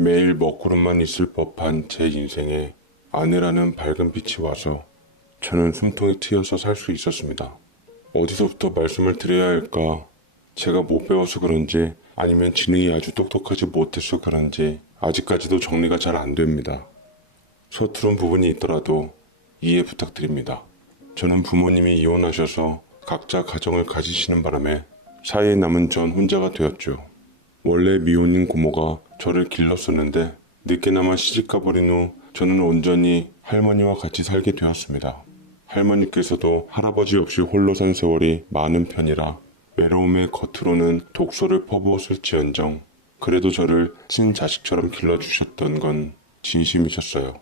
매일 먹구름만 있을 법한 제 인생에 아내라는 밝은 빛이 와서 저는 숨통이 트여서 살 수 있었습니다. 어디서부터 말씀을 드려야 할까? 제가 못 배워서 그런지 아니면 지능이 아주 똑똑하지 못해서 그런지 아직까지도 정리가 잘 안 됩니다. 서투른 부분이 있더라도 이해 부탁드립니다. 저는 부모님이 이혼하셔서 각자 가정을 가지시는 바람에 사이에 남은 전 혼자가 되었죠. 원래 미혼인 고모가 저를 길렀었는데 늦게나마 시집가 버린 후 저는 온전히 할머니와 같이 살게 되었습니다. 할머니께서도 할아버지 없이 홀로 산 세월이 많은 편이라 외로움에 겉으로는 독소를 퍼부었을지언정 그래도 저를 친자식처럼 길러주셨던 건 진심이셨어요.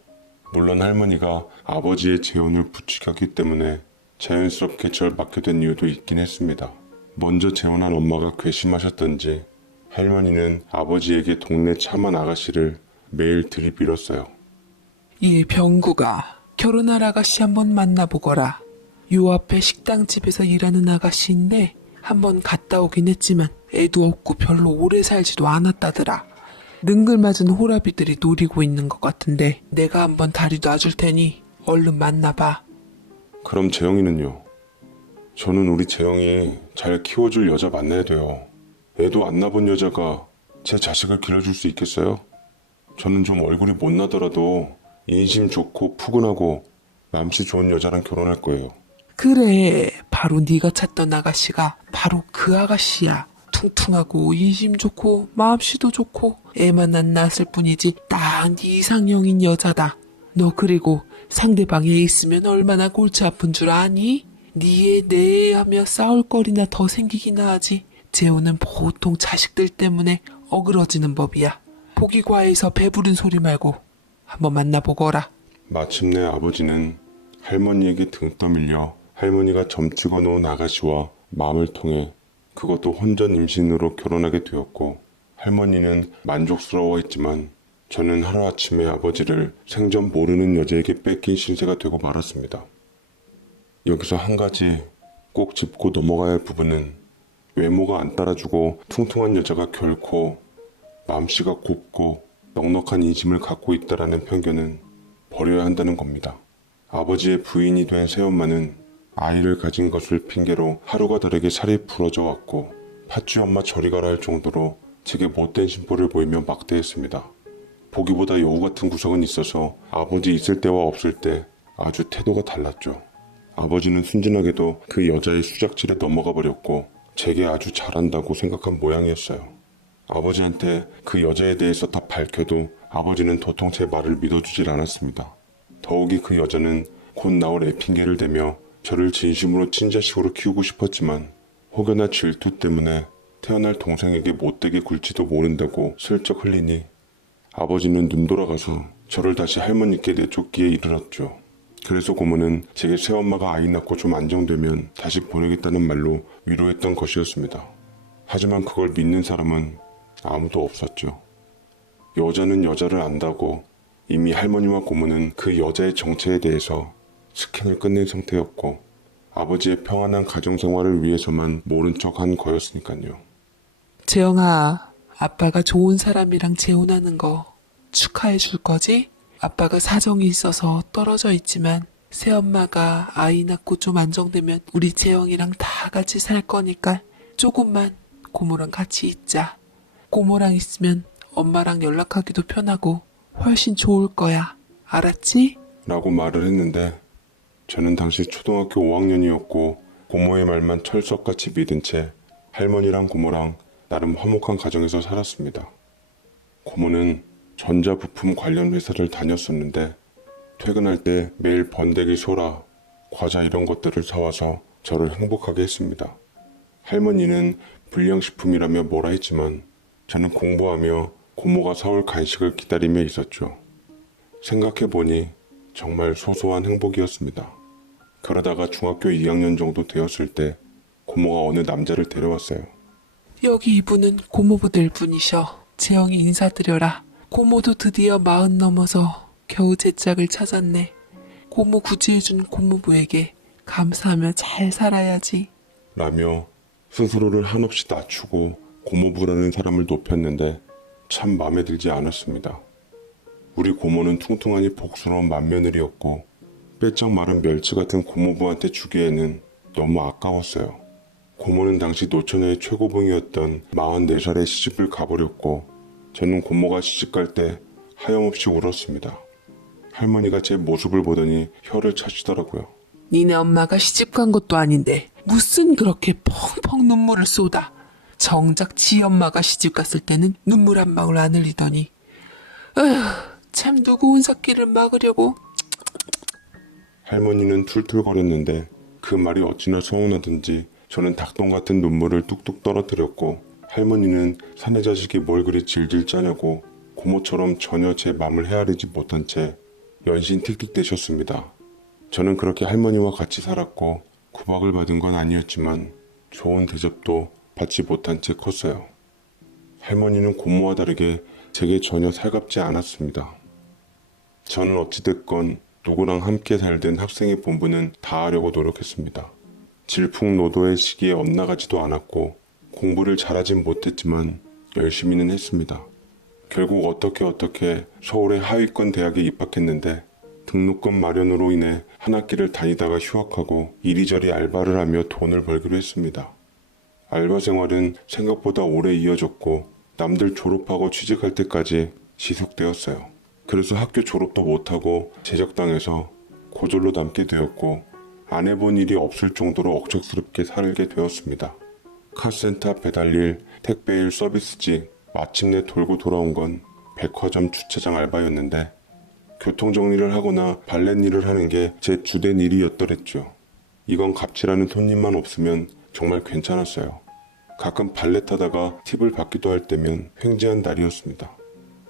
물론 할머니가 아버지의 재혼을 부추겼기 때문에 자연스럽게 절 맡게 된 이유도 있긴 했습니다. 먼저 재혼한 엄마가 괘씸하셨던지 할머니는 아버지에게 동네 차만 아가씨를 매일 들이밀었어요. 이 병구가 결혼할 아가씨 한번 만나보거라. 요 앞에 식당집에서 일하는 아가씨인데 한번 갔다 오긴 했지만 애도 없고 별로 오래 살지도 않았다더라. 능글맞은 호라비들이 노리고 있는 것 같은데 내가 한번 다리 놔줄 테니 얼른 만나봐. 그럼 재영이는요? 저는 우리 재영이 잘 키워줄 여자 만나야 돼요. 애도 안 낳아본 여자가 제 자식을 길러줄 수 있겠어요? 저는 좀 얼굴이 못나더라도 인심 좋고 푸근하고 맘씨 좋은 여자랑 결혼할 거예요. 그래, 바로 네가 찾던 아가씨가 바로 그 아가씨야. 퉁퉁하고 인심 좋고 마음씨도 좋고 애만 안 낳았을 뿐이지 딱 네 이상형인 여자다. 너 그리고 상대방에 있으면 얼마나 골치 아픈 줄 아니? 니에 내에 하며 싸울 거리나 더 생기기나 하지. 재혼은 보통 자식들 때문에 어그러지는 법이야. 보기 과해서 배부른 소리 말고 한번 만나보거라. 마침내 아버지는 할머니에게 등 떠밀려 할머니가 점 찍어 놓은 아가씨와 마음을 통해 그것도 혼전 임신으로 결혼하게 되었고 할머니는 만족스러워했지만 저는 하루아침에 아버지를 생전 모르는 여자에게 뺏긴 신세가 되고 말았습니다. 여기서 한 가지 꼭 짚고 넘어가야 할 부분은 외모가 안 따라주고 퉁퉁한 여자가 결코 마음씨가 곱고 넉넉한 인심을 갖고 있다라는 편견은 버려야 한다는 겁니다. 아버지의 부인이 된 새엄마는 아이를 가진 것을 핑계로 하루가 다르게 살이 부러져 왔고 팥쥐 엄마 저리 가라 할 정도로 제게 못된 심보를 보이며 막대했습니다. 보기보다 여우 같은 구석은 있어서 아버지 있을 때와 없을 때 아주 태도가 달랐죠. 아버지는 순진하게도 그 여자의 수작질에 넘어가 버렸고 제게 아주 잘한다고 생각한 모양이었어요. 아버지한테 그 여자에 대해서 다 밝혀도 아버지는 도통 제 말을 믿어주질 않았습니다. 더욱이 그 여자는 곧 나올 애 핑계를 대며 저를 진심으로 친자식으로 키우고 싶었지만 혹여나 질투 때문에 태어날 동생에게 못되게 굴지도 모른다고 슬쩍 흘리니 아버지는 눈 돌아가서 저를 다시 할머니께 내쫓기에 이르렀죠. 그래서 고모는 제게 새엄마가 아이 낳고 좀 안정되면 다시 보내겠다는 말로 위로했던 것이었습니다. 하지만 그걸 믿는 사람은 아무도 없었죠. 여자는 여자를 안다고 이미 할머니와 고모는 그 여자의 정체에 대해서 스캔을 끝낸 상태였고 아버지의 평안한 가정생활을 위해서만 모른 척한 거였으니까요. 재영아, 아빠가 좋은 사람이랑 재혼하는 거 축하해 줄 거지? 아빠가 사정이 있어서 떨어져 있지만 새엄마가 아이 낳고 좀 안정되면 우리 재영이랑 다 같이 살 거니까 조금만 고모랑 같이 있자. 고모랑 있으면 엄마랑 연락하기도 편하고 훨씬 좋을 거야. 알았지? 라고 말을 했는데 저는 당시 초등학교 5학년이었고 고모의 말만 철석같이 믿은 채 할머니랑 고모랑 나름 화목한 가정에서 살았습니다. 고모는 전자부품 관련 회사를 다녔었는데 퇴근할 때 매일 번데기 소라, 과자 이런 것들을 사와서 저를 행복하게 했습니다. 할머니는 불량식품이라며 뭐라 했지만 저는 공부하며 고모가 사올 간식을 기다리며 있었죠. 생각해보니 정말 소소한 행복이었습니다. 그러다가 중학교 2학년 정도 되었을 때 고모가 어느 남자를 데려왔어요. 여기 이분은 고모부들 분이셔. 재영이 인사드려라. 고모도 드디어 40 넘어서 겨우 제 짝을 찾았네. 고모 구지해준 고모부에게 감사하며 잘 살아야지. 라며 스스로를 한없이 낮추고 고모부라는 사람을 높였는데 참 마음에 들지 않았습니다. 우리 고모는 퉁퉁하니 복스러운 맏며느리였고 빼짝 마른 멸치 같은 고모부한테 주기에는 너무 아까웠어요. 고모는 당시 노처녀의 최고봉이었던 44살에 시집을 가버렸고 저는 고모가 시집갈 때 하염없이 울었습니다. 할머니가 제 모습을 보더니 혀를 차시더라고요. 니네 엄마가 시집간 것도 아닌데 무슨 그렇게 펑펑 눈물을 쏟아. 정작 지 엄마가 시집갔을 때는 눈물 한 방울 안 흘리더니 어휴, 참 누구 운석기를 막으려고. 할머니는 툴툴거렸는데 그 말이 어찌나 서운하든지 저는 닭똥 같은 눈물을 뚝뚝 떨어뜨렸고 할머니는 사내 자식이 뭘 그리 질질 짜냐고 고모처럼 전혀 제 맘을 헤아리지 못한 채 연신 틱틱대셨습니다. 저는 그렇게 할머니와 같이 살았고 구박을 받은 건 아니었지만 좋은 대접도 받지 못한 채 컸어요. 할머니는 고모와 다르게 제게 전혀 살갑지 않았습니다. 저는 어찌됐건 누구랑 함께 살든 학생의 본분은 다하려고 노력했습니다. 질풍노도의 시기에 엇나가지도 않았고 공부를 잘하진 못했지만 열심히는 했습니다. 결국 어떻게 서울의 하위권 대학에 입학했는데 등록금 마련으로 인해 한 학기를 다니다가 휴학하고 이리저리 알바를 하며 돈을 벌기로 했습니다. 알바 생활은 생각보다 오래 이어졌고 남들 졸업하고 취직할 때까지 지속되었어요. 그래서 학교 졸업도 못하고 제적당해서 고졸로 남게 되었고 안 해본 일이 없을 정도로 억척스럽게 살게 되었습니다. 카센터 배달일, 택배일, 서비스직, 마침내 돌고 돌아온 건 백화점 주차장 알바였는데 교통정리를 하거나 발렛일을 하는 게 제 주된 일이었더랬죠. 이건 갑질하는 손님만 없으면 정말 괜찮았어요. 가끔 발렛하다가 팁을 받기도 할 때면 횡재한 날이었습니다.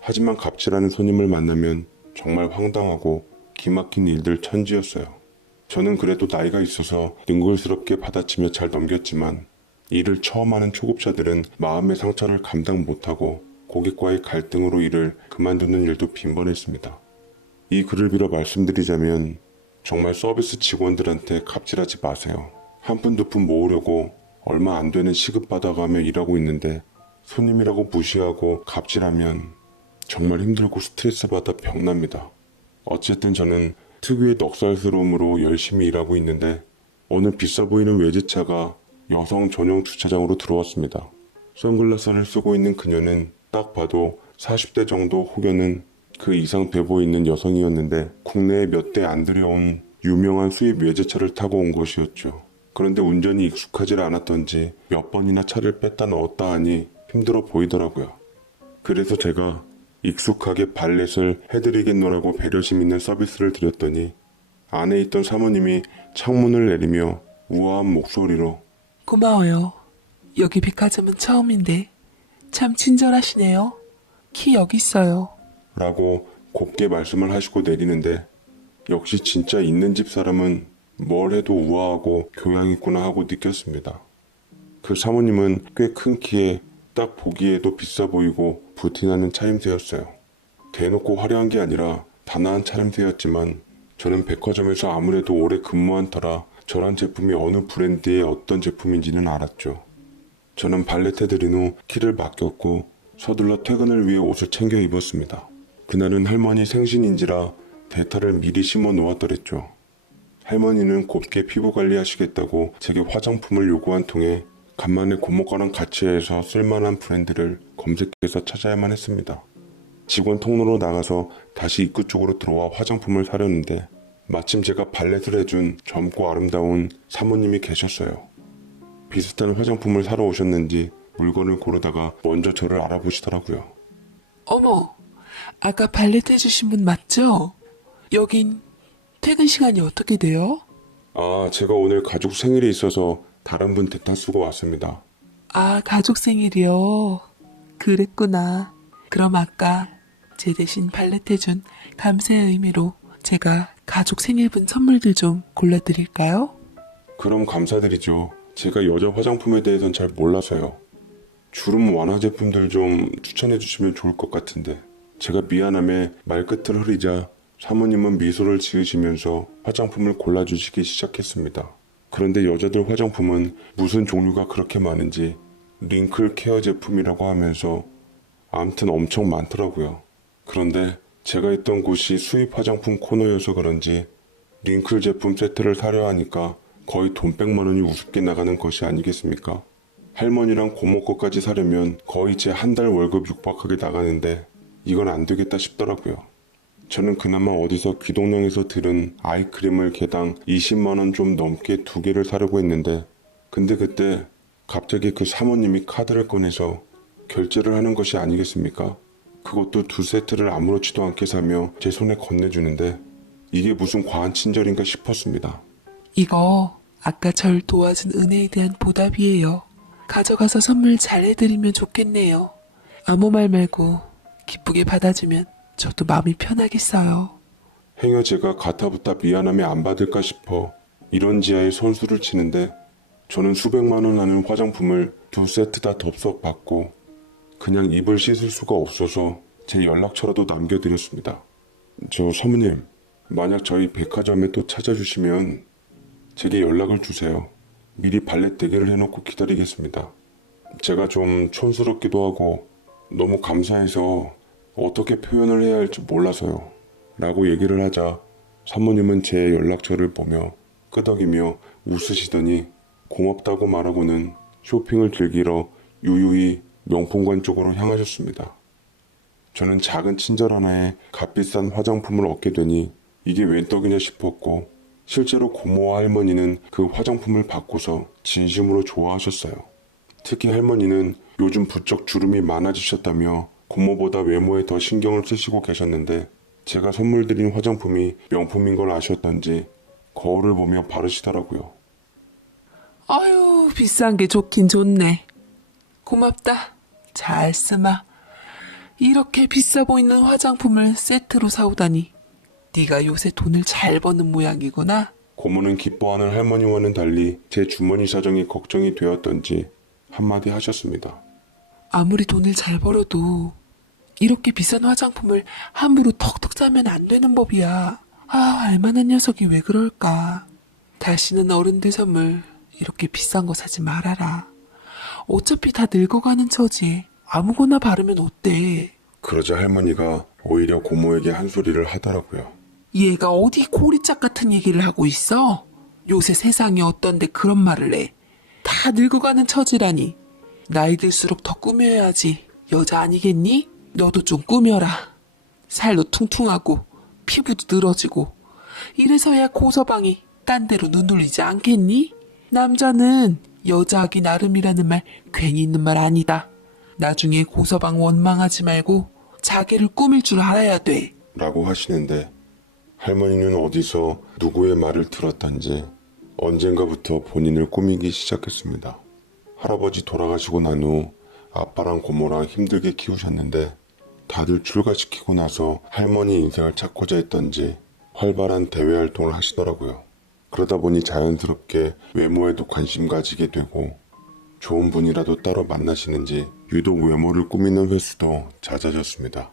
하지만 갑질하는 손님을 만나면 정말 황당하고 기막힌 일들 천지였어요. 저는 그래도 나이가 있어서 능글스럽게 받아치며 잘 넘겼지만 일을 처음 하는 초급자들은 마음의 상처를 감당 못하고 고객과의 갈등으로 일을 그만두는 일도 빈번했습니다. 이 글을 빌어 말씀드리자면 정말 서비스 직원들한테 갑질하지 마세요. 한 푼 두 푼 모으려고 얼마 안 되는 시급 받아가며 일하고 있는데 손님이라고 무시하고 갑질하면 정말 힘들고 스트레스 받아 병납니다. 어쨌든 저는 특유의 넉살스러움으로 열심히 일하고 있는데 어느 비싸 보이는 외제차가 여성 전용 주차장으로 들어왔습니다. 선글라스를 쓰고 있는 그녀는 딱 봐도 40대 정도 혹여는 그 이상 돼 보이는 여성이었는데 국내에 몇 대 안 들여온 유명한 수입 외제차를 타고 온 것이었죠. 그런데 운전이 익숙하지 않았던지 몇 번이나 차를 뺐다 넣었다 하니 힘들어 보이더라고요. 그래서 제가 익숙하게 발렛을 해드리겠노라고 배려심 있는 서비스를 드렸더니 안에 있던 사모님이 창문을 내리며 우아한 목소리로 고마워요. 여기 백화점은 처음인데 참 친절하시네요. 키 여기 있어요. 라고 곱게 말씀을 하시고 내리는데 역시 진짜 있는 집 사람은 뭘 해도 우아하고 교양 있구나 하고 느꼈습니다. 그 사모님은 꽤 큰 키에 딱 보기에도 비싸 보이고 부티나는 차림새였어요. 대놓고 화려한 게 아니라 단아한 차림새였지만 저는 백화점에서 아무래도 오래 근무한 터라 저런 제품이 어느 브랜드의 어떤 제품인지는 알았죠. 저는 발렛해드린 후 키를 맡겼고 서둘러 퇴근을 위해 옷을 챙겨 입었습니다. 그날은 할머니 생신인지라 대타를 미리 심어 놓았더랬죠. 할머니는 곱게 피부 관리하시겠다고 제게 화장품을 요구한 통에 간만에 고모과랑 같이 해서 쓸만한 브랜드를 검색해서 찾아야만 했습니다. 직원 통로로 나가서 다시 입구 쪽으로 들어와 화장품을 사려는데 마침 제가 발렛을 해준 젊고 아름다운 사모님이 계셨어요. 비슷한 화장품을 사러 오셨는지 물건을 고르다가 먼저 저를 알아보시더라고요. 어머, 아까 발렛 해주신 분 맞죠? 여긴 퇴근 시간이 어떻게 돼요? 아, 제가 오늘 가족 생일이 있어서 다른 분 대타 쓰고 왔습니다. 아, 가족 생일이요. 그랬구나. 그럼 아까 제 대신 발렛 해준 감사의 의미로 제가 가족 생일분 선물들 좀 골라드릴까요? 그럼 감사드리죠. 제가 여자 화장품에 대해선 잘 몰라서요. 주름 완화 제품들 좀 추천해 주시면 좋을 것 같은데. 제가 미안함에 말끝을 흐리자 사모님은 미소를 지으시면서 화장품을 골라주시기 시작했습니다. 그런데 여자들 화장품은 무슨 종류가 그렇게 많은지 링클 케어 제품이라고 하면서 암튼 엄청 많더라고요. 그런데 제가 있던 곳이 수입 화장품 코너여서 그런지 링클 제품 세트를 사려 하니까 거의 돈 100만 원이 우습게 나가는 것이 아니겠습니까? 할머니랑 고모 것까지 사려면 거의 제 한 달 월급 육박하게 나가는데 이건 안 되겠다 싶더라고요. 저는 그나마 어디서 귀동냥에서 들은 아이크림을 개당 20만 원 좀 넘게 2개를 사려고 했는데 근데 그때 갑자기 그 사모님이 카드를 꺼내서 결제를 하는 것이 아니겠습니까? 그것도 2세트를 아무렇지도 않게 사며 제 손에 건네주는데 이게 무슨 과한 친절인가 싶었습니다. 이거 아까 절 도와준 은혜에 대한 보답이에요. 가져가서 선물 잘 해드리면 좋겠네요. 아무 말 말고 기쁘게 받아주면 저도 마음이 편하겠어요. 행여 제가 가타부타 미안함에 안 받을까 싶어 이런 지하에 선수를 치는데 저는 수백만 원 하는 화장품을 2세트 다 덥석 받고 그냥 입을 씻을 수가 없어서 제 연락처라도 남겨드렸습니다. 저 사모님, 만약 저희 백화점에 또 찾아주시면 제게 연락을 주세요. 미리 발렛 대기를 해놓고 기다리겠습니다. 제가 좀 촌스럽기도 하고 너무 감사해서 어떻게 표현을 해야 할지 몰라서요. 라고 얘기를 하자 사모님은 제 연락처를 보며 끄덕이며 웃으시더니 고맙다고 말하고는 쇼핑을 즐기러 유유히 명품관 쪽으로 향하셨습니다. 저는 작은 친절 하나에 값비싼 화장품을 얻게 되니 이게 웬 떡이냐 싶었고 실제로 고모와 할머니는 그 화장품을 받고서 진심으로 좋아하셨어요. 특히 할머니는 요즘 부쩍 주름이 많아지셨다며 고모보다 외모에 더 신경을 쓰시고 계셨는데 제가 선물 드린 화장품이 명품인 걸 아셨던지 거울을 보며 바르시더라고요. 아유, 비싼 게 좋긴 좋네. 고맙다. 잘 쓰마. 이렇게 비싸 보이는 화장품을 세트로 사오다니. 네가 요새 돈을 잘 버는 모양이구나. 고모는 기뻐하는 할머니와는 달리 제 주머니 사정이 걱정이 되었던지 한마디 하셨습니다. 아무리 돈을 잘 벌어도 이렇게 비싼 화장품을 함부로 턱턱 사면 안 되는 법이야. 아, 알만한 녀석이 왜 그럴까. 다시는 어른들 선물 이렇게 비싼 거 사지 말아라. 어차피 다 늙어가는 처지. 아무거나 바르면 어때? 그러자 할머니가 오히려 고모에게 한 소리를 하더라고요. 얘가 어디 고리짝 같은 얘기를 하고 있어? 요새 세상이 어떤데 그런 말을 해. 다 늙어가는 처지라니. 나이 들수록 더 꾸며야지. 여자 아니겠니? 너도 좀 꾸며라. 살도 퉁퉁하고 피부도 늘어지고 이래서야 고서방이 딴 데로 눈 돌리지 않겠니? 남자는 여자하기 나름이라는 말 괜히 있는 말 아니다. 나중에 고서방 원망하지 말고 자기를 꾸밀 줄 알아야 돼. 라고 하시는데 할머니는 어디서 누구의 말을 들었던지 언젠가부터 본인을 꾸미기 시작했습니다. 할아버지 돌아가시고 난 후 아빠랑 고모랑 힘들게 키우셨는데 다들 출가시키고 나서 할머니 인생을 찾고자 했던지 활발한 대외 활동을 하시더라고요. 그러다 보니 자연스럽게 외모에도 관심 가지게 되고 좋은 분이라도 따로 만나시는지 유독 외모를 꾸미는 횟수도 잦아졌습니다.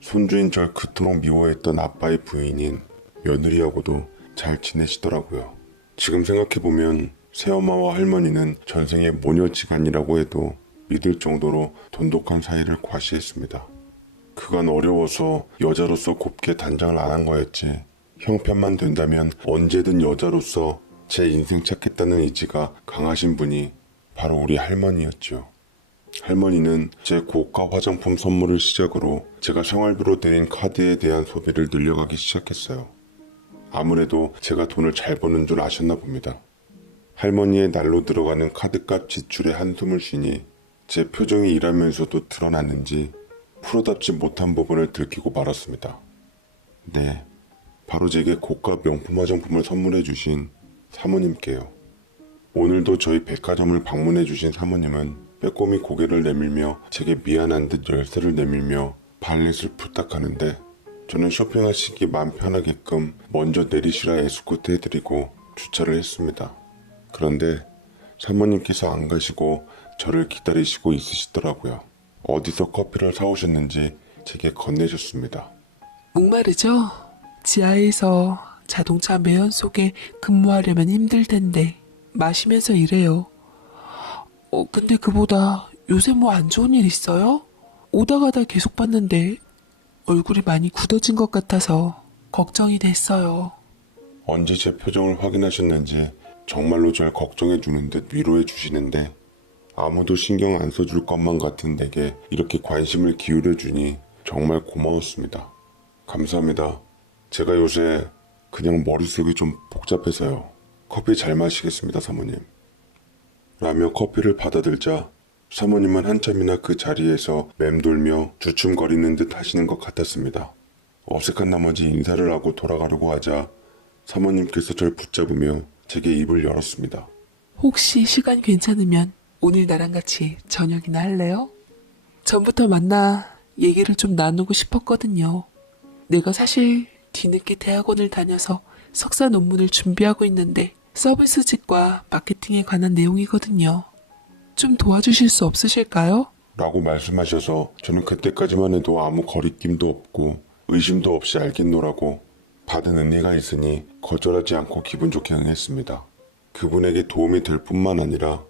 손주인 절 그토록 미워했던 아빠의 부인인 며느리하고도 잘 지내시더라고요. 지금 생각해보면 새엄마와 할머니는 전생의 모녀지간이라고 해도 믿을 정도로 돈독한 사이를 과시했습니다. 그간 어려워서 여자로서 곱게 단장을 안 한 거였지 형편만 된다면 언제든 여자로서 제 인생 찾겠다는 의지가 강하신 분이 바로 우리 할머니였죠. 할머니는 제 고가 화장품 선물을 시작으로 제가 생활비로 드린 카드에 대한 소비를 늘려가기 시작했어요. 아무래도 제가 돈을 잘 버는 줄 아셨나 봅니다. 할머니의 날로 들어가는 카드값 지출에 한숨을 쉬니 제 표정이 일하면서도 드러났는지 프로답지 못한 부분을 들키고 말았습니다. 네, 바로 제게 고가 명품 화장품을 선물해 주신 사모님께요. 오늘도 저희 백화점을 방문해 주신 사모님은 빼꼼히 고개를 내밀며 제게 미안한 듯 열쇠를 내밀며 발렛을 부탁하는데 저는 쇼핑하시기 마음 편하게끔 먼저 내리시라 에스코트 해드리고 주차를 했습니다. 그런데 사모님께서 안 가시고 저를 기다리시고 있으시더라고요. 어디서 커피를 사오셨는지 제게 건네셨습니다. 목마르죠? 지하에서 자동차 매연 속에 근무하려면 힘들 텐데 마시면서 일해요. 근데 그보다 요새 뭐 안 좋은 일 있어요? 오다 가다 계속 봤는데 얼굴이 많이 굳어진 것 같아서 걱정이 됐어요. 언제 제 표정을 확인하셨는지 정말로 절 걱정해 주는 듯 위로해 주시는데 아무도 신경 안 써줄 것만 같은 내게 이렇게 관심을 기울여 주니 정말 고마웠습니다. 감사합니다. 제가 요새 그냥 머릿속이 좀 복잡해서요. 커피 잘 마시겠습니다, 사모님. 라며 커피를 받아들자 사모님은 한참이나 그 자리에서 맴돌며 주춤거리는 듯 하시는 것 같았습니다. 어색한 나머지 인사를 하고 돌아가려고 하자 사모님께서 절 붙잡으며 제게 입을 열었습니다. 혹시 시간 괜찮으면 오늘 나랑 같이 저녁이나 할래요? 전부터 만나 얘기를 좀 나누고 싶었거든요. 내가 사실 뒤늦게 대학원을 다녀서 석사 논문을 준비하고 있는데 서비스직과 마케팅에 관한 내용이거든요. 좀 도와주실 수 없으실까요? 라고 말씀하셔서 저는 그때까지만 해도 아무 거리낌도 없고 의심도 없이 알겠노라고 받은 은혜가 있으니 거절하지 않고 기분 좋게 응했습니다. 그분에게 도움이 될 뿐만 아니라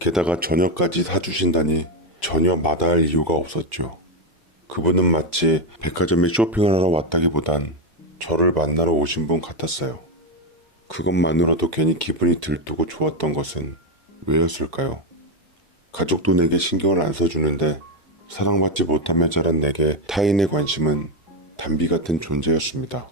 게다가 저녁까지 사주신다니 전혀 마다할 이유가 없었죠. 그분은 마치 백화점에 쇼핑을 하러 왔다기보단 저를 만나러 오신 분 같았어요. 그것만으로도 괜히 기분이 들뜨고 좋았던 것은 왜였을까요? 가족도 내게 신경을 안 써주는데 사랑받지 못하며 자란 내게 타인의 관심은 단비 같은 존재였습니다.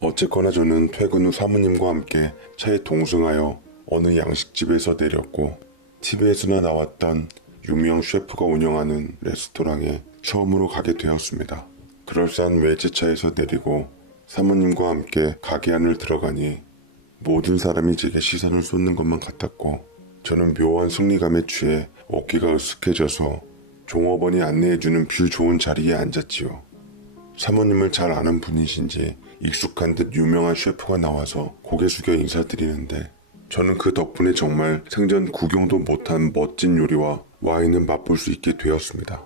어쨌거나 저는 퇴근 후 사모님과 함께 차에 동승하여 어느 양식집에서 내렸고 TV에서나 나왔던 유명 셰프가 운영하는 레스토랑에 처음으로 가게 되었습니다. 그럴싸한 외제차에서 내리고 사모님과 함께 가게 안을 들어가니 모든 사람이 제게 시선을 쏟는 것만 같았고 저는 묘한 승리감에 취해 어깨가 으쓱해져서 종업원이 안내해주는 뷰 좋은 자리에 앉았지요. 사모님을 잘 아는 분이신지 익숙한 듯 유명한 셰프가 나와서 고개 숙여 인사드리는데 저는 그 덕분에 정말 생전 구경도 못한 멋진 요리와 와인을 맛볼 수 있게 되었습니다.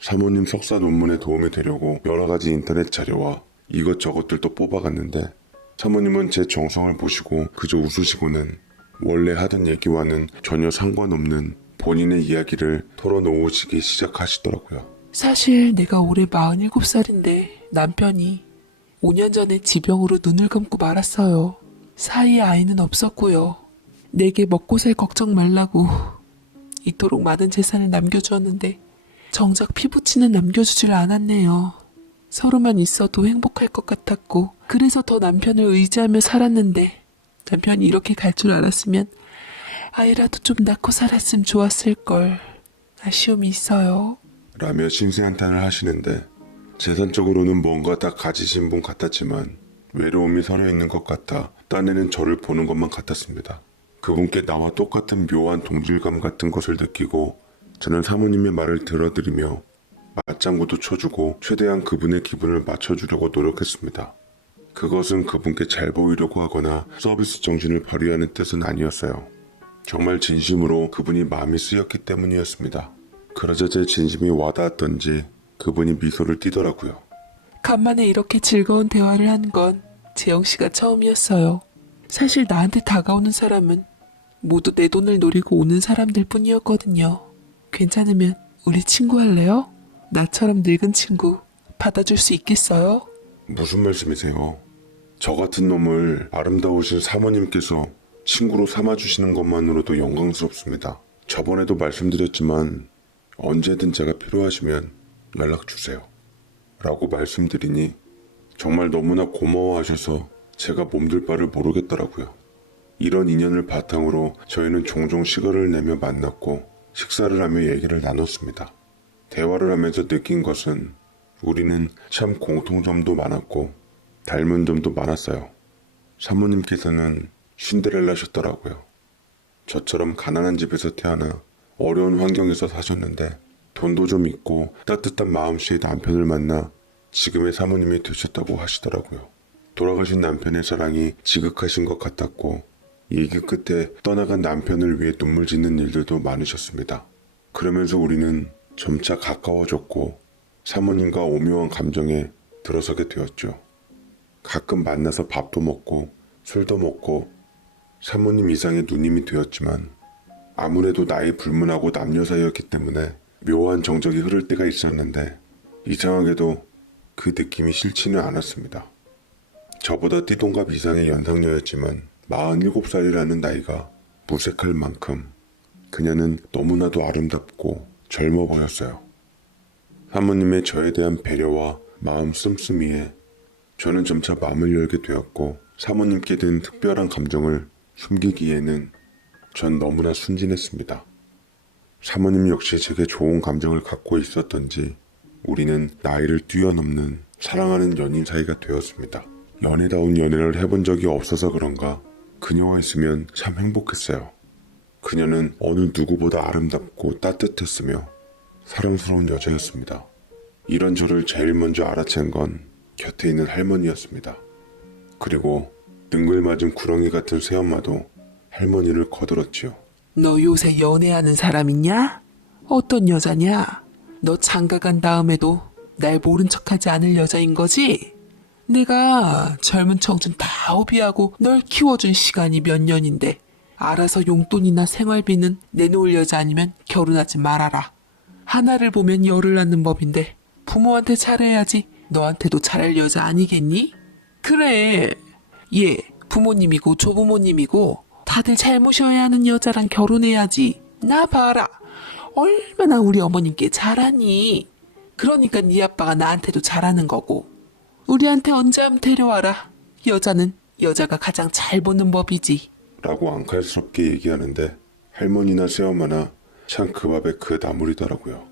사모님 석사 논문에 도움이 되려고 여러 가지 인터넷 자료와 이것저것들도 뽑아갔는데 사모님은 제 정성을 보시고 그저 웃으시고는 원래 하던 얘기와는 전혀 상관없는 본인의 이야기를 털어놓으시기 시작하시더라고요. 사실 내가 올해 47살인데 남편이 5년 전에 지병으로 눈을 감고 말았어요. 사이에 아이는 없었고요. 내게 먹고 살 걱정 말라고 이토록 많은 재산을 남겨주었는데 정작 피부치는 남겨주질 않았네요. 서로만 있어도 행복할 것 같았고 그래서 더 남편을 의지하며 살았는데 남편이 이렇게 갈 줄 알았으면 아이라도 좀 낳고 살았으면 좋았을걸. 아쉬움이 있어요. 라며 신세한탄을 하시는데 재산적으로는 뭔가 다 가지신 분 같았지만 외로움이 서려있는 것 같아 딴에는 저를 보는 것만 같았습니다. 그분께 나와 똑같은 묘한 동질감 같은 것을 느끼고 저는 사모님의 말을 들어드리며 맞장구도 쳐주고 최대한 그분의 기분을 맞춰주려고 노력했습니다. 그것은 그분께 잘 보이려고 하거나 서비스 정신을 발휘하는 뜻은 아니었어요. 정말 진심으로 그분이 마음이 쓰였기 때문이었습니다. 그러자 제 진심이 와닿았던지 그분이 미소를 띠더라고요. 간만에 이렇게 즐거운 대화를 한 건 재영씨가 처음이었어요. 사실 나한테 다가오는 사람은 모두 내 돈을 노리고 오는 사람들 뿐이었거든요. 괜찮으면 우리 친구 할래요? 나처럼 늙은 친구 받아줄 수 있겠어요? 무슨 말씀이세요? 저 같은 놈을 아름다우신 사모님께서 친구로 삼아주시는 것만으로도 영광스럽습니다. 저번에도 말씀드렸지만 언제든 제가 필요하시면 연락주세요. 라고 말씀드리니 정말 너무나 고마워하셔서 제가 몸둘 바를 모르겠더라고요. 이런 인연을 바탕으로 저희는 종종 시간을 내며 만났고 식사를 하며 얘기를 나눴습니다. 대화를 하면서 느낀 것은 우리는 참 공통점도 많았고 닮은 점도 많았어요. 사모님께서는 신데렐라셨더라고요. 저처럼 가난한 집에서 태어나 어려운 환경에서 사셨는데 돈도 좀 있고 따뜻한 마음씨의 남편을 만나 지금의 사모님이 되셨다고 하시더라고요. 돌아가신 남편의 사랑이 지극하신 것 같았고 얘기 끝에 떠나간 남편을 위해 눈물 짓는 일들도 많으셨습니다. 그러면서 우리는 점차 가까워졌고 사모님과 오묘한 감정에 들어서게 되었죠. 가끔 만나서 밥도 먹고 술도 먹고 사모님 이상의 누님이 되었지만 아무래도 나이 불문하고 남녀 사이였기 때문에 묘한 정적이 흐를 때가 있었는데 이상하게도 그 느낌이 싫지는 않았습니다. 저보다 띠동갑 이상의 연상녀였지만 47살이라는 나이가 무색할 만큼 그녀는 너무나도 아름답고 젊어 보였어요. 사모님의 저에 대한 배려와 마음 씀씀이에 저는 점차 마음을 열게 되었고 사모님께 든 특별한 감정을 숨기기에는 전 너무나 순진했습니다. 사모님 역시 제게 좋은 감정을 갖고 있었던지 우리는 나이를 뛰어넘는 사랑하는 연인 사이가 되었습니다. 연애다운 연애를 해본 적이 없어서 그런가 그녀와 있으면 참 행복했어요. 그녀는 어느 누구보다 아름답고 따뜻했으며 사랑스러운 여자였습니다. 이런 저를 제일 먼저 알아챈 건 곁에 있는 할머니였습니다. 그리고 능글맞은 구렁이 같은 새엄마도 할머니를 거들었지요. 너 요새 연애하는 사람 있냐? 어떤 여자냐? 너 장가 간 다음에도 날 모른 척하지 않을 여자인 거지? 내가 젊은 청춘 다 허비하고 널 키워준 시간이 몇 년인데 알아서 용돈이나 생활비는 내놓을 여자 아니면 결혼하지 말아라. 하나를 보면 열을 낳는 법인데 부모한테 잘해야지 너한테도 잘할 여자 아니겠니? 그래. 얘 부모님이고 조부모님이고 다들 잘 모셔야 하는 여자랑 결혼해야지. 나 봐라. 얼마나 우리 어머님께 잘하니. 그러니까 네 아빠가 나한테도 잘하는 거고. 우리한테 언제 한번 데려와라. 여자는 여자가 가장 잘 보는 법이지. 라고 앙칼스럽게 얘기하는데 할머니나 새엄마나 참 그 밥에 그 나물이더라고요.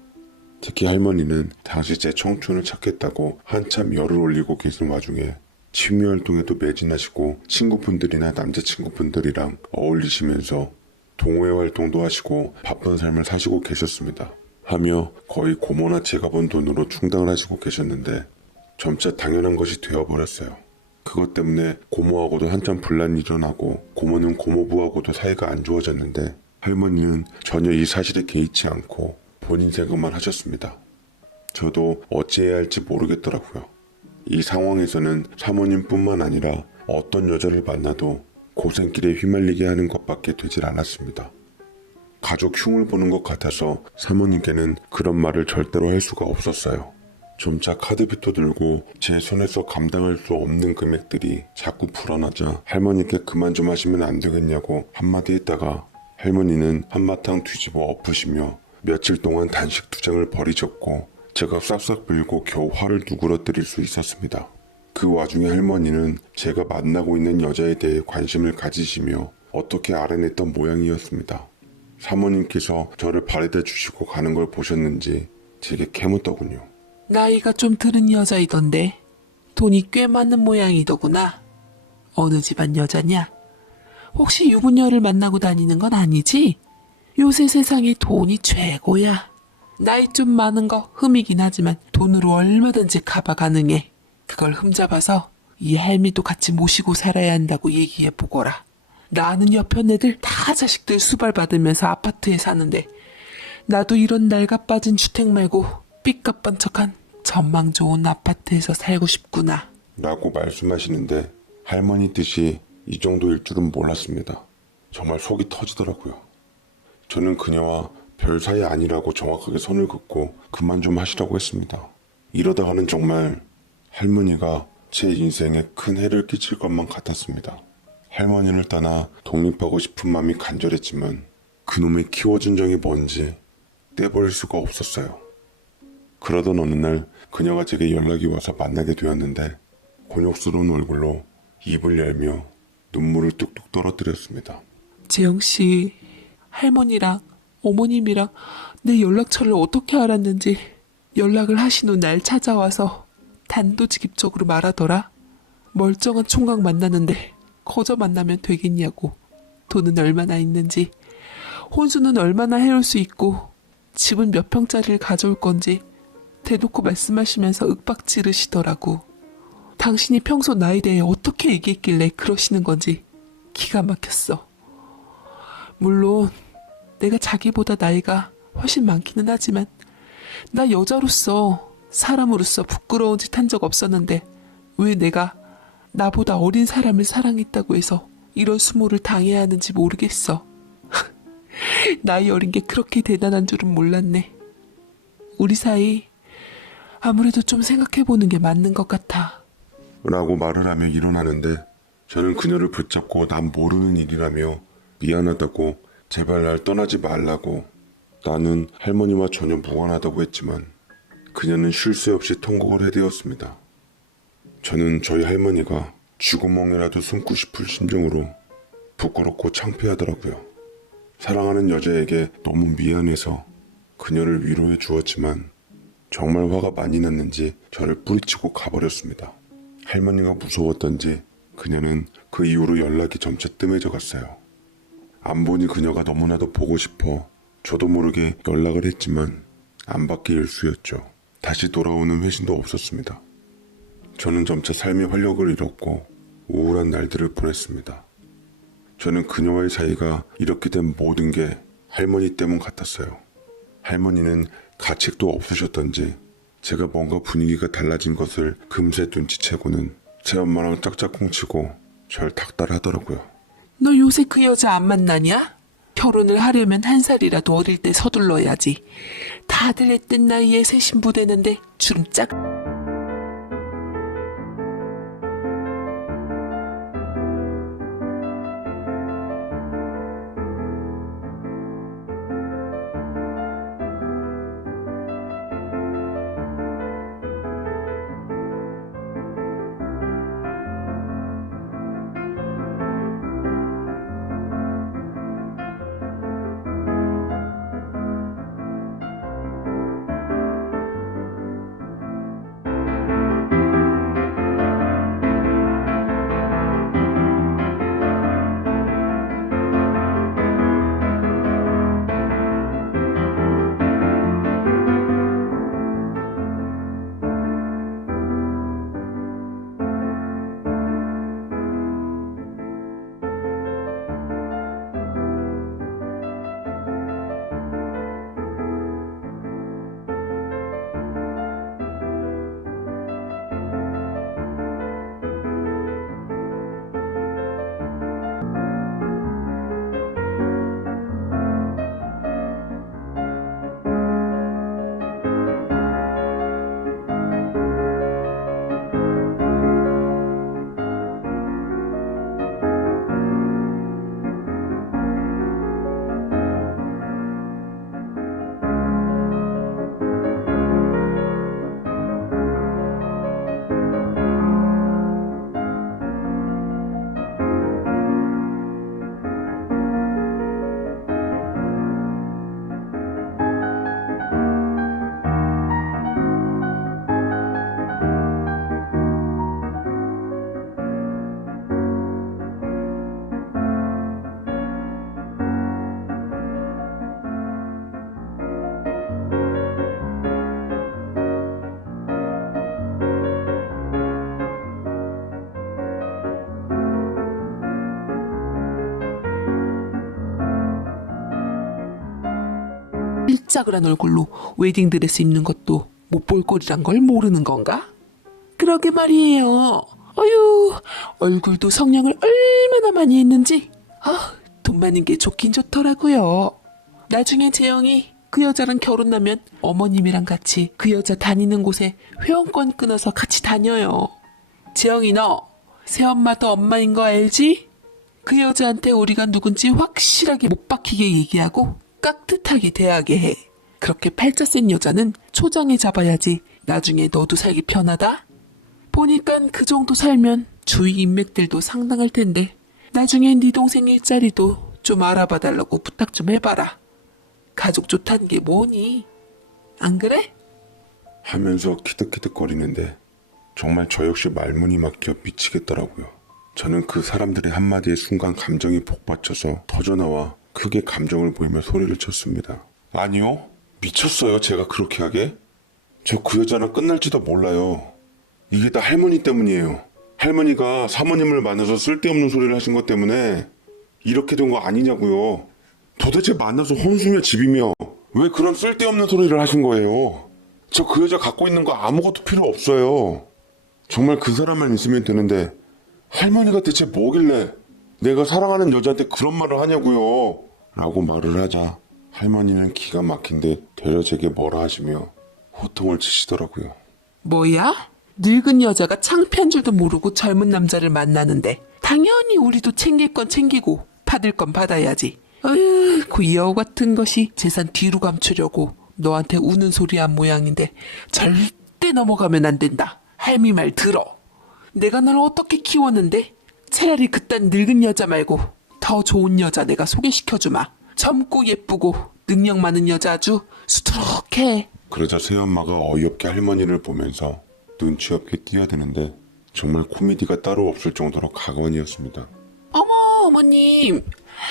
특히 할머니는 당시 제 청춘을 찾겠다고 한참 열을 올리고 계신 와중에 취미활동에도 매진하시고 친구분들이나 남자친구분들이랑 어울리시면서 동호회 활동도 하시고 바쁜 삶을 사시고 계셨습니다. 하며 거의 고모나 제가 번 돈으로 충당을 하시고 계셨는데 점차 당연한 것이 되어버렸어요. 그것 때문에 고모하고도 한참 분란이 일어나고 고모는 고모부하고도 사이가 안 좋아졌는데 할머니는 전혀 이 사실에 개의치 않고 본인 생각만 하셨습니다. 저도 어찌해야 할지 모르겠더라고요. 이 상황에서는 사모님뿐만 아니라 어떤 여자를 만나도 고생길에 휘말리게 하는 것밖에 되질 않았습니다. 가족 흉을 보는 것 같아서 사모님께는 그런 말을 절대로 할 수가 없었어요. 점차 카드빚도 들고 제 손에서 감당할 수 없는 금액들이 자꾸 불어나자 할머니께 그만 좀 하시면 안 되겠냐고 한마디 했다가 할머니는 한바탕 뒤집어 엎으시며 며칠 동안 단식 투정을 벌이셨고 제가 싹싹 빌고 겨우 화를 누그러뜨릴 수 있었습니다. 그 와중에 할머니는 제가 만나고 있는 여자에 대해 관심을 가지시며 어떻게 알아냈던 모양이었습니다. 사모님께서 저를 바래다 주시고 가는 걸 보셨는지 제게 캐묻더군요. 나이가 좀 들은 여자이던데 돈이 꽤 많은 모양이더구나. 어느 집안 여자냐? 혹시 유부녀를 만나고 다니는 건 아니지? 요새 세상에 돈이 최고야. 나이 좀 많은 거 흠이긴 하지만 돈으로 얼마든지 커버 가능해. 그걸 흠잡아서 이 할미도 같이 모시고 살아야 한다고 얘기해보거라. 나는 옆에 애들 다 자식들 수발받으면서 아파트에 사는데 나도 이런 낡아빠진 주택 말고 삐까뻔쩍한 전망 좋은 아파트에서 살고 싶구나. 라고 말씀하시는데 할머니 뜻이 이 정도일 줄은 몰랐습니다. 정말 속이 터지더라고요. 저는 그녀와 별 사이 아니라고 정확하게 선을 긋고 그만 좀 하시라고 했습니다. 이러다가는 정말 할머니가 제 인생에 큰 해를 끼칠 것만 같았습니다. 할머니를 떠나 독립하고 싶은 마음이 간절했지만 그놈의 키워준 정이 뭔지 떼버릴 수가 없었어요. 그러던 어느 날 그녀가 제게 연락이 와서 만나게 되었는데 곤욕스러운 얼굴로 입을 열며 눈물을 뚝뚝 떨어뜨렸습니다. 재영씨, 할머니랑 어머님이랑 내 연락처를 어떻게 알았는지 연락을 하신 후 날 찾아와서 단도직입적으로 말하더라. 멀쩡한 총각 만나는데 거저 만나면 되겠냐고. 돈은 얼마나 있는지, 혼수는 얼마나 해올 수 있고, 집은 몇 평짜리를 가져올 건지 대놓고 말씀하시면서 윽박 지르시더라고. 당신이 평소 나에 대해 어떻게 얘기했길래 그러시는 건지 기가 막혔어. 물론 내가 자기보다 나이가 훨씬 많기는 하지만 나 여자로서 사람으로서 부끄러운 짓 한 적 없었는데 왜 내가 나보다 어린 사람을 사랑했다고 해서 이런 수모를 당해야 하는지 모르겠어. 나이 어린 게 그렇게 대단한 줄은 몰랐네. 우리 사이 아무래도 좀 생각해보는 게 맞는 것 같아. 라고 말을 하며 일어나는데 저는 그녀를 붙잡고 난 모르는 일이라며 미안하다고 제발 날 떠나지 말라고 나는 할머니와 전혀 무관하다고 했지만 그녀는 쉴 새 없이 통곡을 해대었습니다. 저는 저희 할머니가 쥐구멍이라도 숨고 싶을 심정으로 부끄럽고 창피하더라고요. 사랑하는 여자에게 너무 미안해서 그녀를 위로해 주었지만 정말 화가 많이 났는지 저를 뿌리치고 가버렸습니다. 할머니가 무서웠던지 그녀는 그 이후로 연락이 점차 뜸해져 갔어요. 안 보니 그녀가 너무나도 보고 싶어 저도 모르게 연락을 했지만 안 받기 일쑤였죠. 다시 돌아오는 회신도 없었습니다. 저는 점차 삶의 활력을 잃었고 우울한 날들을 보냈습니다. 저는 그녀와의 사이가 이렇게 된 모든 게 할머니 때문 같았어요. 할머니는 가책도 없으셨던지 제가 뭔가 분위기가 달라진 것을 금세 눈치채고는 제 엄마랑 짝짝꿍 치고 절 닥달하더라고요. 너 요새 그 여자 안 만나냐? 결혼을 하려면 한 살이라도 어릴 때 서둘러야지. 다들 애뜬 나이에 새 신부 되는데 주름 짝. 일자그란 얼굴로 웨딩드레스 입는 것도 못 볼 꼴이란 걸 모르는 건가? 그러게 말이에요. 어휴, 얼굴도 성형을 얼마나 많이 했는지. 돈 많은 게 좋긴 좋더라고요. 나중에 재영이 그 여자랑 결혼하면 어머님이랑 같이 그 여자 다니는 곳에 회원권 끊어서 같이 다녀요. 재영이 너 새엄마도 엄마인 거 알지? 그 여자한테 우리가 누군지 확실하게 못 박히게 얘기하고 깍듯하게 대하게 해. 그렇게 팔자 센 여자는 초장에 잡아야지 나중에 너도 살기 편하다? 보니깐 그 정도 살면 주위 인맥들도 상당할 텐데 나중에 네 동생 일자리도 좀 알아봐 달라고 부탁 좀 해봐라. 가족 좋다는 게 뭐니? 안 그래? 하면서 키득키득거리는데 정말 저 역시 말문이 막혀 미치겠더라고요. 저는 그 사람들의 한마디에 순간 감정이 복받쳐서 터져나와 크게 감정을 보이며 소리를 쳤습니다. 아니요. 미쳤어요. 제가 그렇게 하게? 저 그 여자랑 끝날지도 몰라요. 이게 다 할머니 때문이에요. 할머니가 사모님을 만나서 쓸데없는 소리를 하신 것 때문에 이렇게 된 거 아니냐고요. 도대체 만나서 혼수며 집이며 왜 그런 쓸데없는 소리를 하신 거예요? 저 그 여자 갖고 있는 거 아무것도 필요 없어요. 정말 그 사람만 있으면 되는데 할머니가 대체 뭐길래 내가 사랑하는 여자한테 그런 말을 하냐고요. 라고 말을 하자 할머니는 기가 막힌 듯 되려 제게 뭐라 하시며 호통을 치시더라고요. 뭐야? 늙은 여자가 창피한 줄도 모르고 젊은 남자를 만나는데 당연히 우리도 챙길 건 챙기고 받을 건 받아야지. 그 여우 같은 것이 재산 뒤로 감추려고 너한테 우는 소리 한 모양인데 절대 넘어가면 안 된다. 할미 말 들어. 내가 널 어떻게 키웠는데? 차라리 그딴 늙은 여자 말고 더 좋은 여자 내가 소개시켜주마. 젊고 예쁘고 능력 많은 여자 아주 수두룩해. 그러자 새엄마가 어이없게 할머니를 보면서 눈치 없게 뛰어드는데 정말 코미디가 따로 없을 정도로 가관이었습니다. 어머 어머님,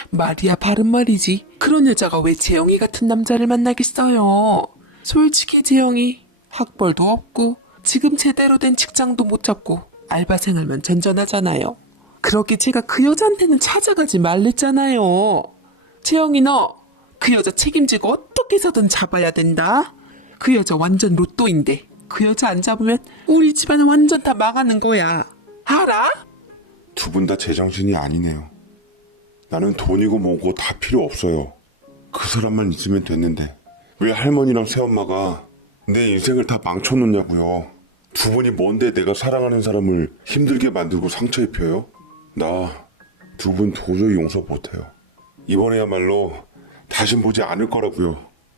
말이야 바른 말이지. 그런 여자가 왜 재영이 같은 남자를 만나겠어요. 솔직히 재영이 학벌도 없고 지금 제대로 된 직장도 못 잡고 알바 생활만 전전하잖아요. 그렇게 제가 그 여자한테는 찾아가지 말랬잖아요. 재영이 너 그 여자 책임지고 어떻게 해서든 잡아야 된다. 그 여자 완전 로또인데 그 여자 안 잡으면 우리 집안은 완전 다 망하는 거야. 알아? 두 분 다 제정신이 아니네요. 나는 돈이고 뭐고 다 필요 없어요. 그 사람만 있으면 됐는데 왜 할머니랑 새엄마가 내 인생을 다 망쳐놓냐고요. 두 분이 뭔데 내가 사랑하는 사람을 힘들게 만들고 상처 입혀요? 나 두 분 도저히 용서 못해요. 이번에야말로 다신 보지 않을 거라고요.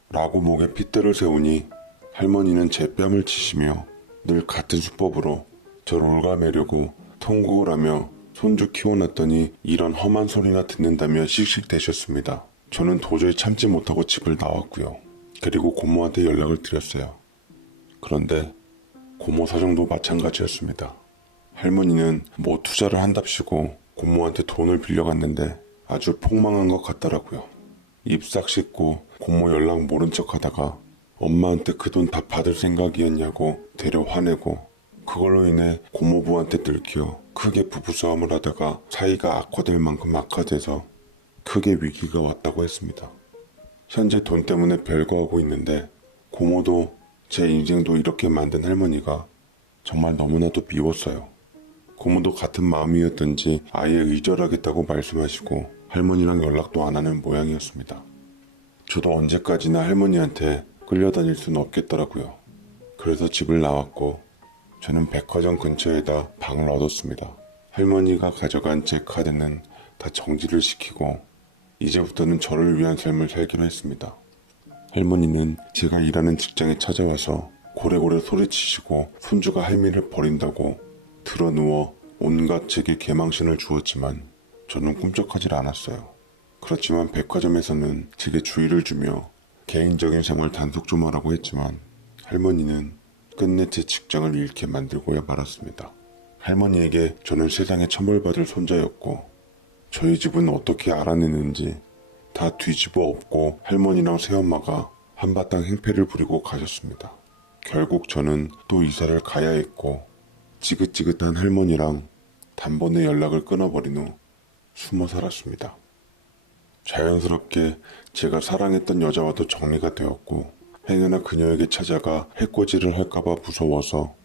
라고 목에 핏대를 세우니 할머니는 제 뺨을 치시며 늘 같은 수법으로 저를 올가매려고 통곡을 하며 손주 키워놨더니 이런 험한 소리나 듣는다며 씩씩대셨습니다. 저는 도저히 참지 못하고 집을 나왔고요. 그리고 고모한테 연락을 드렸어요. 그런데 고모 사정도 마찬가지였습니다. 할머니는 뭐 투자를 한답시고 고모한테 돈을 빌려갔는데 아주 폭망한 것 같더라고요. 입 싹 씻고 고모 연락 모른 척 하다가 엄마한테 그 돈 다 받을 생각이었냐고 되려 화내고 그걸로 인해 고모부한테 들키어 크게 부부싸움을 하다가 사이가 악화될 만큼 악화돼서 크게 위기가 왔다고 했습니다. 현재 돈 때문에 별거하고 있는데 고모도 제 인생도 이렇게 만든 할머니가 정말 너무나도 미웠어요. 고모도 같은 마음이었던지 아예 의절하겠다고 말씀하시고 할머니랑 연락도 안 하는 모양이었습니다. 저도 언제까지나 할머니한테 끌려다닐 수는 없겠더라고요. 그래서 집을 나왔고 저는 백화점 근처에다 방을 얻었습니다. 할머니가 가져간 제 카드는 다 정지를 시키고 이제부터는 저를 위한 삶을 살기로 했습니다. 할머니는 제가 일하는 직장에 찾아와서 고래고래 소리치시고 손주가 할미를 버린다고 드러누워 온갖 제게 개망신을 주었지만 저는 꿈쩍하지 않았어요. 그렇지만 백화점에서는 제게 주의를 주며 개인적인 생활 단속 좀 하라고 했지만 할머니는 끝내 제 직장을 잃게 만들고야 말았습니다. 할머니에게 저는 세상에 천벌받을 손자였고 저희 집은 어떻게 알아내는지 다 뒤집어 엎고 할머니랑 새엄마가 한바탕 행패를 부리고 가셨습니다. 결국 저는 또 이사를 가야 했고 지긋지긋한 할머니랑 단번에 연락을 끊어버린 후 숨어 살았습니다. 자연스럽게 제가 사랑했던 여자와도 정리가 되었고 행여나 그녀에게 찾아가 해코지를 할까봐 무서워서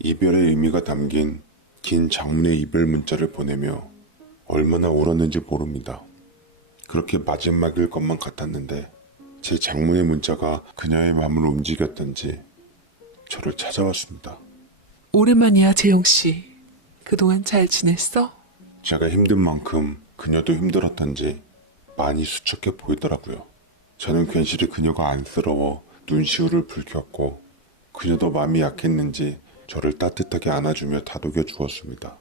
이별의 의미가 담긴 긴 장문의 이별 문자를 보내며 얼마나 울었는지 모릅니다. 그렇게 마지막일 것만 같았는데 제 장문의 문자가 그녀의 마음을 움직였던지 저를 찾아왔습니다. 오랜만이야 재영씨. 그동안 잘 지냈어? 제가 힘든 만큼 그녀도 힘들었던지 많이 수척해 보이더라고요. 저는 괜시리 그녀가 안쓰러워 눈시울을 붉혔고 그녀도 마음이 약했는지 저를 따뜻하게 안아주며 다독여 주었습니다.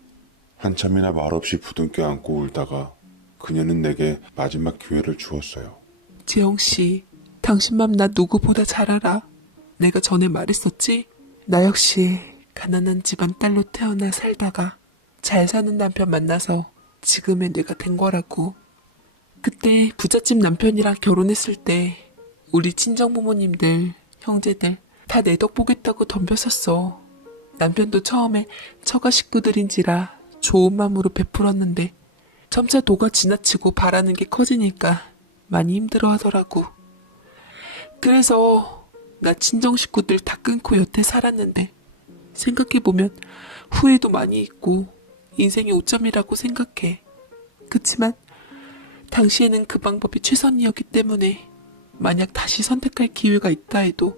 한참이나 말없이 부둥켜 안고 울다가 그녀는 내게 마지막 기회를 주었어요. 재영씨, 당신 맘 나 누구보다 잘 알아. 내가 전에 말했었지? 나 역시 가난한 집안 딸로 태어나 살다가 잘 사는 남편 만나서 지금의 내가 된 거라고. 그때 부잣집 남편이랑 결혼했을 때 우리 친정부모님들, 형제들 다 내 덕 보겠다고 덤벼섰어. 남편도 처음에 처가 식구들인지라 좋은 마음으로 베풀었는데 점차 도가 지나치고 바라는 게 커지니까 많이 힘들어 하더라고. 그래서 나 친정 식구들 다 끊고 여태 살았는데 생각해보면 후회도 많이 있고 인생의 오점이라고 생각해. 그치만 당시에는 그 방법이 최선이었기 때문에 만약 다시 선택할 기회가 있다 해도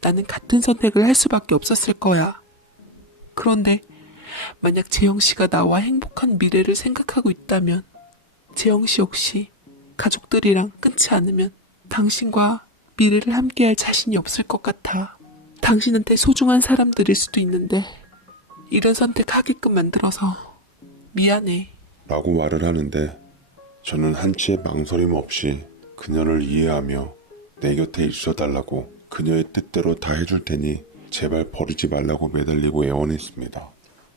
나는 같은 선택을 할 수밖에 없었을 거야. 그런데 만약 재영 씨가 나와 행복한 미래를 생각하고 있다면 재영 씨 역시 가족들이랑 끊지 않으면 당신과 미래를 함께할 자신이 없을 것 같아. 당신한테 소중한 사람들일 수도 있는데 이런 선택하게끔 만들어서 미안해. 라고 말을 하는데 저는 한치의 망설임 없이 그녀를 이해하며 내 곁에 있어달라고 그녀의 뜻대로 다 해줄 테니 제발 버리지 말라고 매달리고 애원했습니다.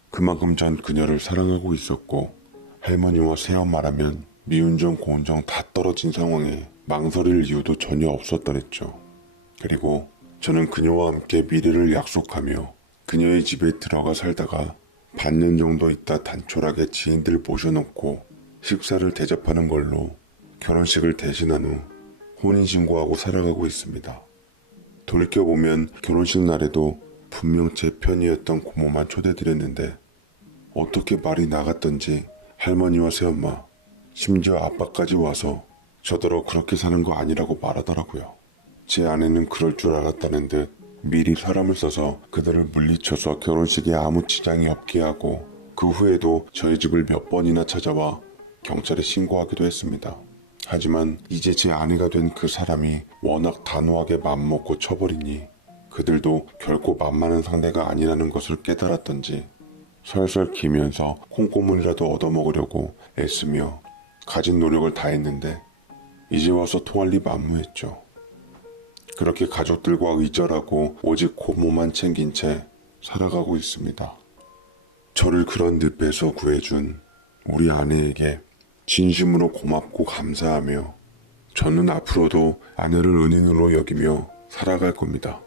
그만큼 전 그녀를 사랑하고 있었고 할머니와 새엄마라면 미운정 고운정 다 떨어진 상황에 망설일 이유도 전혀 없었더랬죠. 그리고 저는 그녀와 함께 미래를 약속하며 그녀의 집에 들어가 살다가 반년 정도 있다 단촐하게 지인들 모셔놓고 식사를 대접하는 걸로 결혼식을 대신한 후 혼인신고하고 살아가고 있습니다. 돌이켜보면 결혼식 날에도 분명 제 편이었던 고모만 초대드렸는데 어떻게 말이 나갔던지 할머니와 새엄마, 심지어 아빠까지 와서 저더러 그렇게 사는 거 아니라고 말하더라고요. 제 아내는 그럴 줄 알았다는 듯 미리 사람을 써서 그들을 물리쳐서 결혼식에 아무 지장이 없게 하고 그 후에도 저희 집을 몇 번이나 찾아와 경찰에 신고하기도 했습니다. 하지만 이제 제 아내가 된 그 사람이 워낙 단호하게 맘먹고 쳐버리니 그들도 결코 만만한 상대가 아니라는 것을 깨달았던지 설설 기면서 콩고물이라도 얻어먹으려고 애쓰며 가진 노력을 다했는데 이제 와서 토할 리 만무했죠. 그렇게 가족들과 의절하고 오직 고모만 챙긴 채 살아가고 있습니다. 저를 그런 늪에서 구해준 우리 아내에게 진심으로 고맙고 감사하며 저는 앞으로도 아내를 은인으로 여기며 살아갈 겁니다.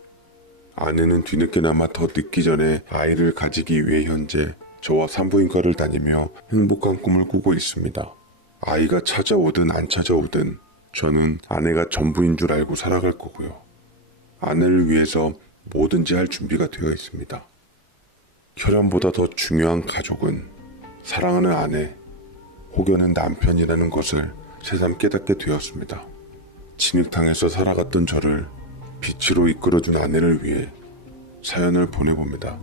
아내는 뒤늦게나마 더 늦기 전에 아이를 가지기 위해 현재 저와 산부인과를 다니며 행복한 꿈을 꾸고 있습니다. 아이가 찾아오든 안 찾아오든 저는 아내가 전부인 줄 알고 살아갈 거고요. 아내를 위해서 뭐든지 할 준비가 되어 있습니다. 혈연보다 더 중요한 가족은 사랑하는 아내, 혹여는 남편이라는 것을 새삼 깨닫게 되었습니다. 진흙탕에서 살아갔던 저를 빛으로 이끌어준 아내를 위해 사연을 보내봅니다.